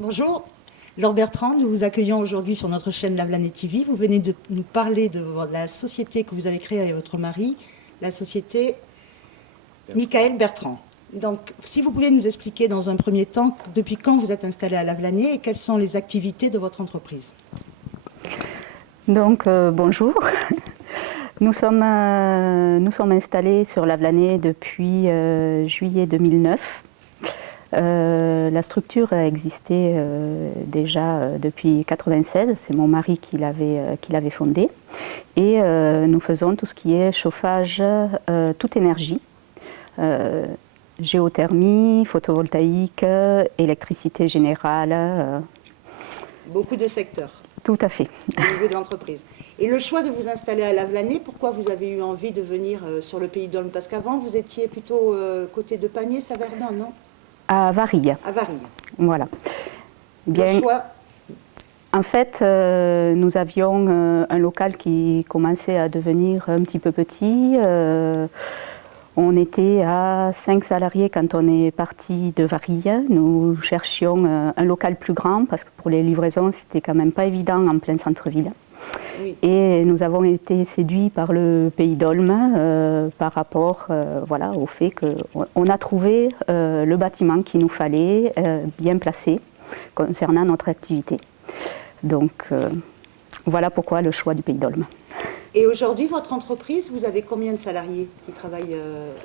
Bonjour, Laure Bertrand, nous vous accueillons aujourd'hui sur notre chaîne Lavelanet TV. Vous venez de nous parler de la société que vous avez créée avec votre mari, la société Michael Bertrand. Donc, si vous pouvez nous expliquer dans un premier temps depuis quand vous êtes installé à Lavelanet et quelles sont les activités de votre entreprise. Donc, bonjour. Nous sommes installés sur Lavelanet depuis juillet 2009. La structure a existé déjà depuis 1996, c'est mon mari qui l'avait fondée. Et nous faisons tout ce qui est chauffage, toute énergie, géothermie, photovoltaïque, électricité générale. Beaucoup de secteurs. Tout à fait. Au niveau de l'entreprise. Et le choix de vous installer à Lavelanet, pourquoi vous avez eu envie de venir sur le Pays d'Olme? Parce qu'avant, vous étiez plutôt côté de Pamiers, Saverdun, non? À Varilhes. À Varilhes. Voilà. Le choix. En fait, nous avions un local qui commençait à devenir un petit peu petit. On était à 5 salariés quand on est parti de Varilhes. Nous cherchions un local plus grand parce que pour les livraisons, c'était quand même pas évident en plein centre-ville. Oui. Et nous avons été séduits par le Pays d'Olme par rapport au fait qu'on a trouvé le bâtiment qu'il nous fallait, bien placé concernant notre activité. Donc voilà pourquoi le choix du Pays d'Olme. Et aujourd'hui, votre entreprise, vous avez combien de salariés qui travaillent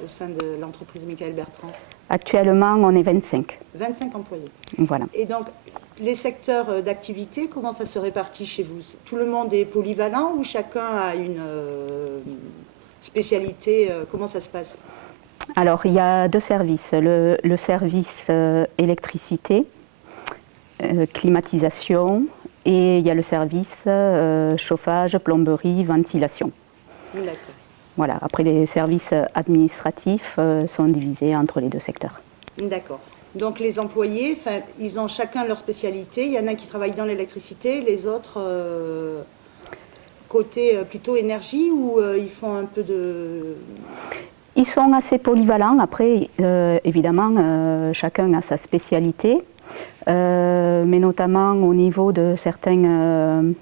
au sein de l'entreprise Michael Bertrand? Actuellement, on est 25. 25 employés. Voilà. Et donc, les secteurs d'activité, comment ça se répartit chez vous? Tout le monde est polyvalent ou chacun a une spécialité? Comment ça se passe? Alors, il y a deux services. Le service électricité, climatisation, et il y a le service chauffage, plomberie, ventilation. D'accord. Voilà. Après, les services administratifs sont divisés entre les deux secteurs. D'accord. Donc les employés, ils ont chacun leur spécialité. Il y en a qui travaillent dans l'électricité, les autres côté plutôt énergie, ou ils font un peu de... Ils sont assez polyvalents. Après, évidemment, chacun a sa spécialité. Mais notamment au niveau de certaines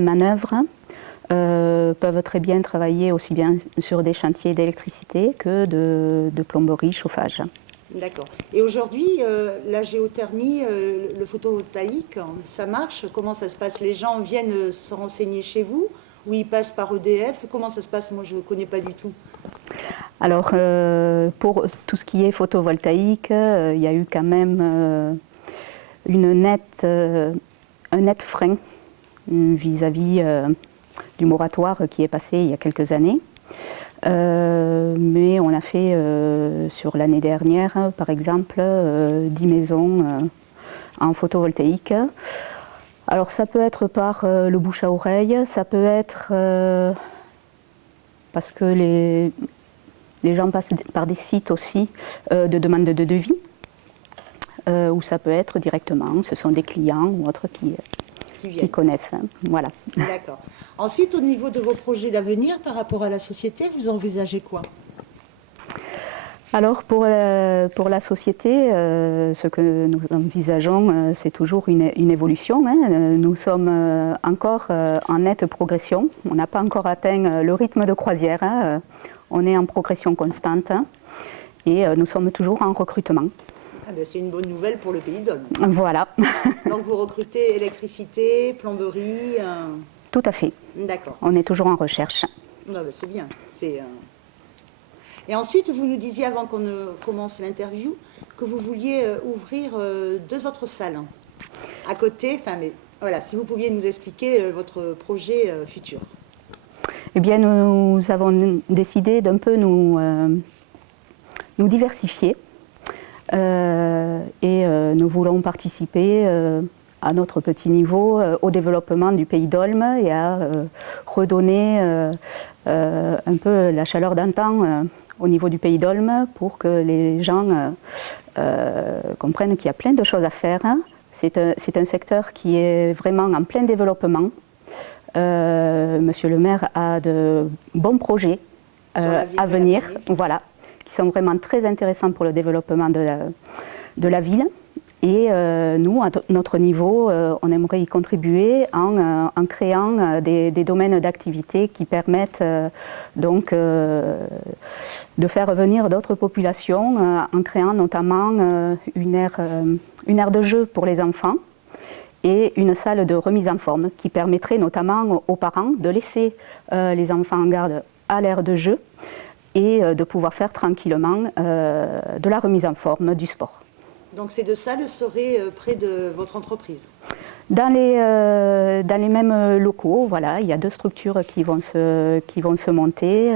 manœuvres, peuvent très bien travailler aussi bien sur des chantiers d'électricité que de plomberie, chauffage. D'accord. Et aujourd'hui, la géothermie, le photovoltaïque, ça marche? Comment ça se passe? Les gens viennent se renseigner chez vous ou ils passent par EDF? Comment ça se passe? Moi, je ne connais pas du tout. Alors, pour tout ce qui est photovoltaïque, il y a eu quand même un net frein vis-à-vis du moratoire qui est passé il y a quelques années. Mais on a fait sur l'année dernière, par exemple, 10 maisons en photovoltaïque. Alors ça peut être par le bouche à oreille, ça peut être parce que les gens passent par des sites aussi de demande de devis, ou ça peut être directement, ce sont des clients ou autres qui connaissent. Voilà. D'accord. Ensuite, au niveau de vos projets d'avenir par rapport à la société, vous envisagez quoi? Alors pour la société, ce que nous envisageons, c'est toujours une évolution. Nous sommes encore en nette progression. On n'a pas encore atteint le rythme de croisière. On est en progression constante et nous sommes toujours en recrutement. Ah ben c'est une bonne nouvelle pour le Pays d'Olme. Voilà. Donc vous recrutez électricité, plomberie... Tout à fait. D'accord. On est toujours en recherche. Ah ben c'est bien. Et ensuite, vous nous disiez avant qu'on ne commence l'interview que vous vouliez ouvrir 2 autres salles à côté. Mais voilà, si vous pouviez nous expliquer votre projet futur. Eh bien, nous avons décidé d'un peu nous diversifier et nous voulons participer à notre petit niveau au développement du Pays d'Olme et à redonner un peu la chaleur d'antan au niveau du Pays d'Olme pour que les gens comprennent qu'il y a plein de choses à faire. C'est un secteur qui est vraiment en plein développement. Monsieur le maire a de bons projets à venir, voilà, qui sont vraiment très intéressants pour le développement de la ville. Et nous, à notre niveau, on aimerait y contribuer en créant des domaines d'activité qui permettent donc de faire revenir d'autres populations, en créant notamment une aire de jeu pour les enfants et une salle de remise en forme qui permettrait notamment aux parents de laisser les enfants en garde à l'aire de jeu et de pouvoir faire tranquillement de la remise en forme, du sport. Donc ces deux salles seraient près de votre entreprise? Dans les mêmes locaux, voilà, il y a deux structures qui vont se monter.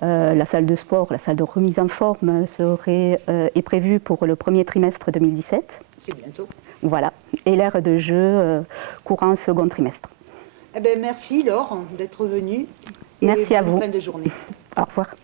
La salle de sport, la salle de remise en forme est prévue pour le premier trimestre 2017. C'est bientôt. Voilà, et l'aire de jeu courant second trimestre. Eh bien, merci Laure d'être venue. Merci à vous. Bonne fin de journée. Au revoir.